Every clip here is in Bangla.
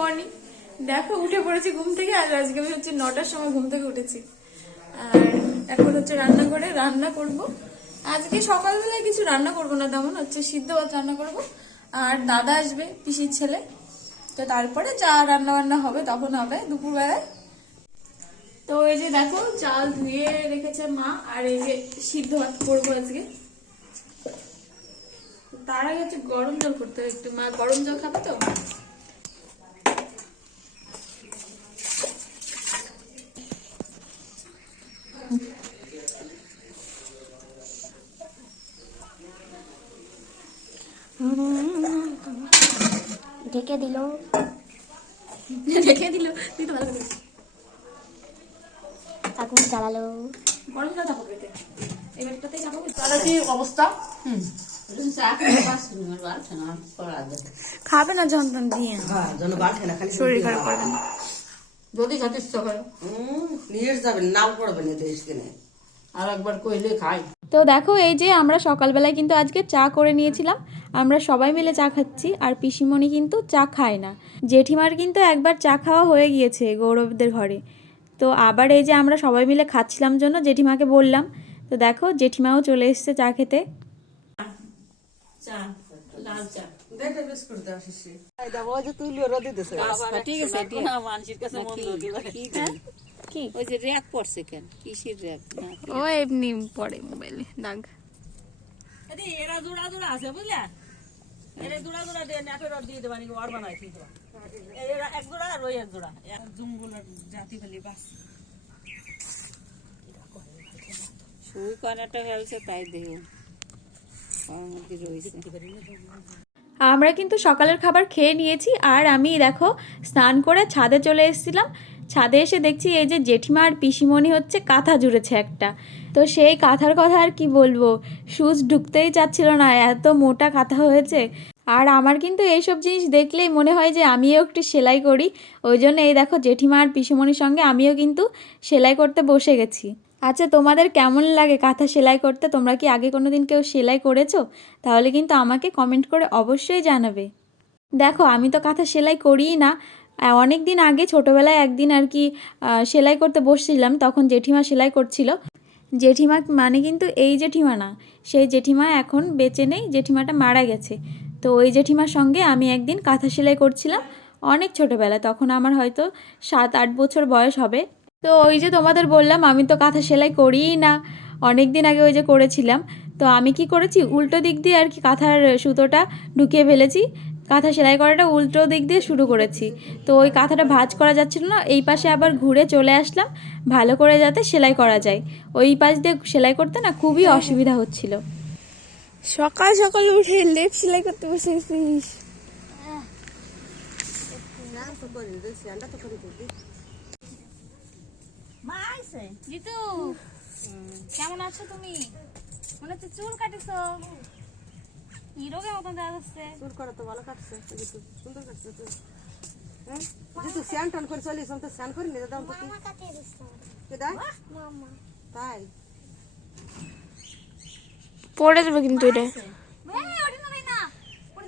মর্নিং দেখো, উঠে পড়েছি ঘুম থেকে, আর আজকে আমি হচ্ছে নটার সময় ঘুম থেকে উঠেছি। আর এখন হচ্ছে রান্না করে রান্না করব। আজকে সকালবেলায় কিছু রান্না করব না, তেমন হচ্ছে সিদ্ধ ভাত রান্না করব। আর দাদা আসবে, পিসির ছেলে। তো তারপরে চা রান্না বান্না হবে তখন হবে দুপুরবেলায়। তো এই যে দেখো, চাল ধুয়ে রেখেছে মা, আর এই যে সিদ্ধ ভাত করব আজকে। তার আগে হচ্ছে গরম জল করতে হবে একটু। মা গরম জল খাবে তো? ঢেকে দিল। রেখে দিল? তুই তো ভালো করে আগুন জ্বালালো। গরম জল চাপাবো এতে এবারটাতে চাপাবো তাহলে কি অবস্থা? খাবে না যন্ত্রণ দিয়ে? হ্যাঁ শরীর খারাপ করবে যদি করে হুম, নিয়ে যাবেন নাও পড়বে না দেশ কিনে আর একবার কইলে খাই। তো দেখো এই যে আমরা সকালবেলায় কিন্তু আজকে চা করে নিয়েছিলাম। আমরা সবাই মিলে চা খাচ্ছি আর পিসিমণি কিন্তু চা খায় না। জেঠিমার কিন্তু একবার চা খাওয়া হয়ে গিয়েছে গৌরবদের ঘরে। তো আবার এই যে আমরা সবাই মিলে খাচ্ছিলাম জন্য জেঠিমাকে বললাম। তো দেখো জেঠিমাও চলে এসেছে চা খেতে। ঠিক আছে কি? ওই যে র্যাক পড়ছে কেন? কিসের র্যাক ও এমনি পড়ে মোবাইলে দাগ। আরে এরা জোড়া জোড়া আছে বুঝলা? এরা জোড়া জোড়া দিয়ে নেটের রড দিয়ে দেবানি ওর বানাই ঠিক এরা এক জোড়া আর ওই এক জোড়া। এক জুমগুলার জাতি ফেলি বাস। সুই তাই দেহ। ওর মধ্যে রয়েছে। আমরা কিন্তু সকালের খাবার খেয়ে নিয়েছি আর আমি দেখো স্নান করে ছাদে চলে এসেছিলাম। ছাদে এসে দেখছি এই যে জেঠিমা আর পিসিমণি হচ্ছে কাঁথা জুড়েছে একটা। তো সেই কাঁথার কথা আর কি বলব? সুচ ঢুকতেই চাচ্ছিল না, এত মোটা কাঁথা হয়েছে। আর আমার কিন্তু এইসব জিনিস দেখলেই মনে হয় যে আমিও একটু সেলাই করি। ওই জন্য এই দেখো জেঠিমা আর পিসিমণির সঙ্গে আমিও কিন্তু সেলাই করতে বসে গেছি। আচ্ছা তোমাদের কেমন লাগে কাঁথা সেলাই করতে? তোমরা কি আগে কোনো দিন কেউ সেলাই করেছ? তাহলে কিন্তু আমাকে কমেন্ট করে অবশ্যই জানাবে। দেখো, আমি তো কাঁথা সেলাই করিই না। অনেক দিন আগে, ছোটোবেলায় একদিন আর কি সেলাই করতে বসছিলাম, তখন জেঠিমা সেলাই করছিল। জেঠিমা মানে কিন্তু এই জেঠিমা না, সেই জেঠিমা এখন বেঁচে নেই, জেঠিমাটা মারা গেছে। তো ওই জেঠিমার সঙ্গে আমি একদিন কাঁথা সেলাই করছিলাম, অনেক ছোটোবেলায়, তখন আমার হয়তো সাত, আট বছর বয়স হবে। তো ওই যে তোমাদের বললাম, আমি তো কাঁথা সেলাই করিই না অনেক দিন আগে ওই যে করেছিলাম। তো আমি কি করেছি, উল্টো দিক দিয়ে আর কি কাঁথার সুতোটা ঢুকিয়ে ফেলেছি কাঁথা সেলাই করাটা উল্টো দিক দিয়ে শুরু করেছি। তো ওই কাঁথাটা ভাঁজ করা যাচ্ছিল না এই পাশে আবার ঘুরে চলে আসলাম ভালো করে যাতে সেলাই করা যায়। ওই পাশ দিয়ে সেলাই করতে না খুবই অসুবিধা হচ্ছিল। সকাল সকাল উঠে লেপ সেলাই করতে বসে গেছিস জিতু কেমন আছো তুমি? মনে হচ্ছে চুল কাটেছো। হিরোকে মতন দেখা যাচ্ছে চুল করা তো ভালো কাটছে সুন্দর কাটছে তুই হ্যাঁ? তুই স্যান টান করে চলিস তো স্যান করি না দাম তো কি? কে তাই? পড়ে যাবে কিন্তু এটা। ভাই না পড়ে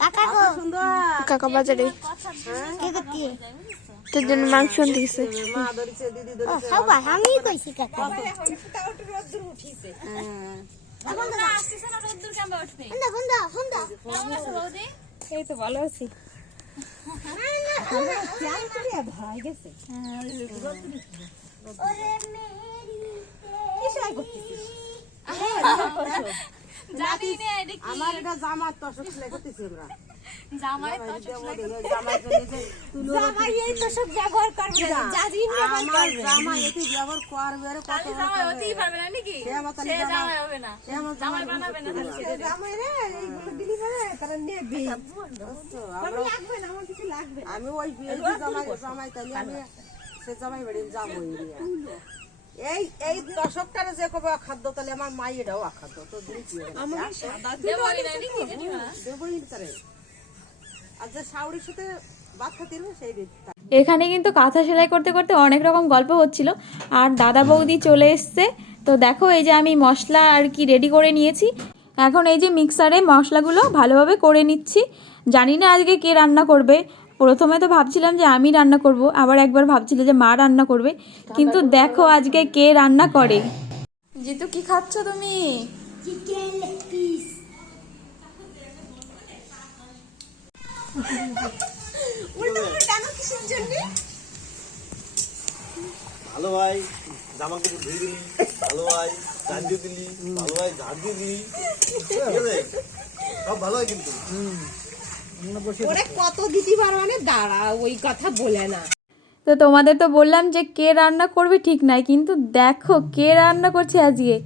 কাকা গো। সুন্দর কাকা বাজারে। তোর জন্য মাংস আনতে গেছে। আমি কইছি কাকা। হ্যাঁ এখন তো আসছে না রোদ্দুর জানি না এটা কি? আমার এটা জামার তসক সেলাই করতেছি আমরা। জামাই এই তো ব্যবহার করবে না জাজি আমার জামা এটি ব্যবহার করবে আরে কত জামাই হতেই পারবে না নাকি? সে আমার তাহলে সে জামাই হবে না। জামাই বানাবে না জামাই। রে এইগুলো দিলি পারে তারা নেবে। আমি ওই জামাই জামাই তাহলে আমি সে জামাই বাড়ি যাব এই এই দশকটারে যে কবে অখাদ্য তাহলে আমার মাই এটাও অখাদ্য তো জেঠিমা দেবই তারে আর যে শাউরির সাথে ভাত সেই এখানে কিন্তু কাঁথা সেলাই করতে করতে অনেক রকম গল্প হচ্ছিল। আর দাদা বৌদি চলে এসছে। তো দেখো এই যে আমি মশলা আর কি রেডি করে নিয়েছি। এখন এই যে মিক্সারে মশলাগুলো ভালোভাবে করে নিচ্ছি। জানি না আজকে কে রান্না করবে। প্রথমে তো ভাবছিলাম যে আমি রান্না করব আবার একবার ভাবছিল যে মা রান্না করবে। কিন্তু দেখো আজকে কে রান্না করে। জিতু কি খাচ্ছ তুমি? ভালো ভাই জামা কাপড় ধুয়ে দিলি। ভালো ভাই ঝাড় দিয়ে দিলি। ভালো ভাই ঝাড় দিয়ে দিলি। সব ভালো হয় কিন্তু। ওরে কত দিতে পারবে না দাঁড়া ওই কথা বলে না। তো তোমাদের তো বললাম যে কে রান্না করবে ঠিক নাই কিন্তু দেখো কে রান্না করছে আজকে।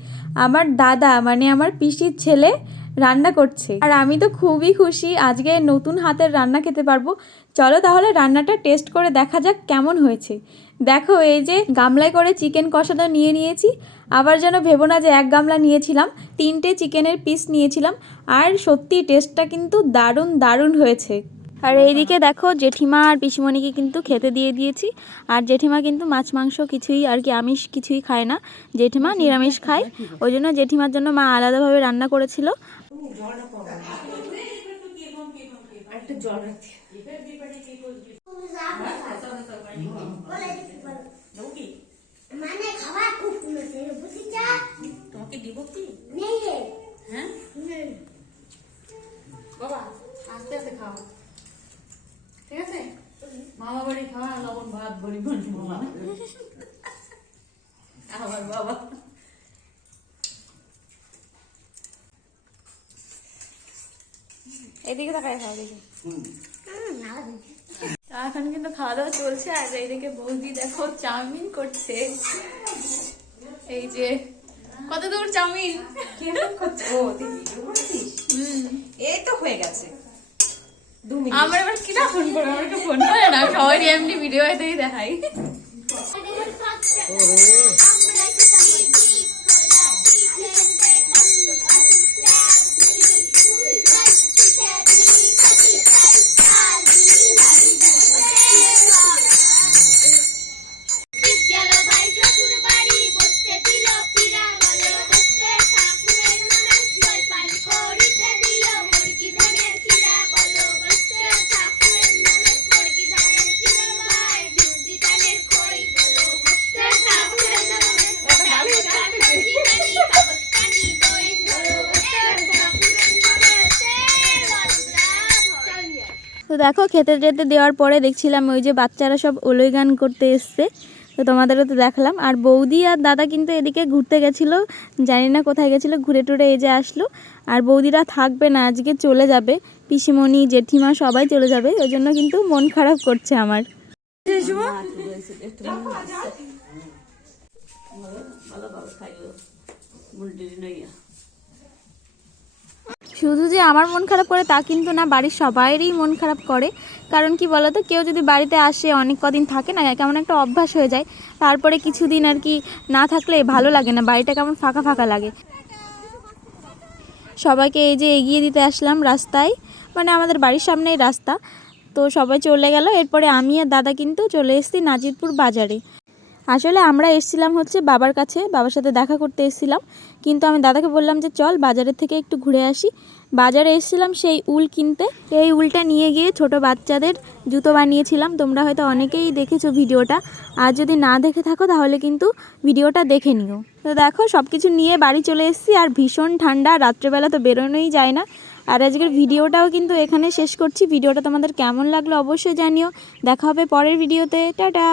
আমার দাদা মানে আমার পিসির ছেলে রান্না করছে। আর আমি তো খুবই খুশি, আজকে নতুন হাতের রান্না খেতে পারব। চলো তাহলে রান্নাটা টেস্ট করে দেখা যাক কেমন হয়েছে। দেখো, এই যে গামলায় করে চিকেন কষাটা নিয়ে নিয়েছি। আবার যেন ভেবো না যে এক গামলা নিয়েছিলাম, তিনটে চিকেনের পিস নিয়েছিলাম। আর সত্যি টেস্টটা কিন্তু দারুণ দারুণ হয়েছে। আর এইদিকে দেখো, জেঠিমা আর পিসিমণিকে কিন্তু খেতে দিয়ে দিয়েছি। আর জেঠিমা কিন্তু মাছ, মাংস কিছুই আর কি আমিষ কিছুই খায় না। জেঠিমা নিরামিষ খায়। ওই জন্য জেঠিমার জন্য মা আলাদাভাবে রান্না করেছিল। মানে খাবার খুব উন্নতি তোমাকে দিব কি? নেই হ্যাঁ? বাবা আস্তে আস্তে খাও। ঠিক আছে? মামা বাড়ি খাওয়া লবণ ভাত বড়ি বড়ি মামা আমার বাবা। এদিকে তাকায় খাওয়া দেখি। এখন কিন্তু খাওয়া দাওয়া চলছে আর এইদিকে বৌদি দেখো চাউমিন করছে। এই যে কত দূর চাউমিন? এই তো হয়ে গেছে। আমার এবার কিনা ফোন করব আমার ফোন করে না সবাই এমনি ভিডিও এতেই দেখাই। দেখো খেতে যেতে দেওয়ার পরে দেখছিলাম ওই যে বাচ্চারা সব ওলই গান করতে এসছে তো তোমাদেরও তো দেখালাম আর বৌদি আর দাদা কিন্তু এদিকে ঘুরতে গেছিল জানি না কোথায় গেছিল ঘুরে টুরে এই যে আসলো আর বৌদিরা থাকবে না আজকে চলে যাবে পিসিমণি জেঠিমা সবাই চলে যাবে ওই জন্য কিন্তু মন খারাপ করছে আমার ভালো শুধু যে আমার মন খারাপ করে তা কিন্তু না, বাড়ির সবাইরই মন খারাপ করে। কারণ কি বলতো, কেউ যদি বাড়িতে আসে, অনেক কদিন থাকে না, কেমন একটা অভ্যাস হয়ে যায়। তারপরে কিছুদিন আর কি না থাকলে ভালো লাগে না, বাড়িটা কেমন ফাঁকা ফাঁকা লাগে। সবাইকে এই যে এগিয়ে দিতে আসলাম রাস্তায় মানে আমাদের বাড়ির সামনেই রাস্তা। তো সবাই চলে গেল, এরপরে আমি আর দাদা কিন্তু চলে এসেছি নাজিরপুর বাজারে। আসলে আমরা এসেছিলাম হচ্ছে বাবার কাছে, বাবার সাথে দেখা করতে এসেছিলাম। কিন্তু আমি দাদাকে বললাম যে, চল বাজারের থেকে একটু ঘুরে আসি। বাজারে এসেছিলাম সেই উল কিনতে। এই উলটা নিয়ে গিয়ে ছোট বাচ্চাদের জুতো বানিয়েছিলাম। তোমরা হয়তো অনেকেই দেখেছ ভিডিওটা। আর যদি না দেখে থাকো, তাহলে কিন্তু ভিডিওটা দেখে নিও। তো দেখো সব কিছু নিয়ে বাড়ি চলে এসেছি, আর ভীষণ ঠান্ডা, রাত্রেবেলা তো বেরোনোই যায় না। আর আজকের ভিডিওটাও কিন্তু এখানে শেষ করছি। ভিডিওটা তোমাদের কেমন লাগল অবশ্যই জানিও। দেখা হবে পরের ভিডিওতে। টাটা!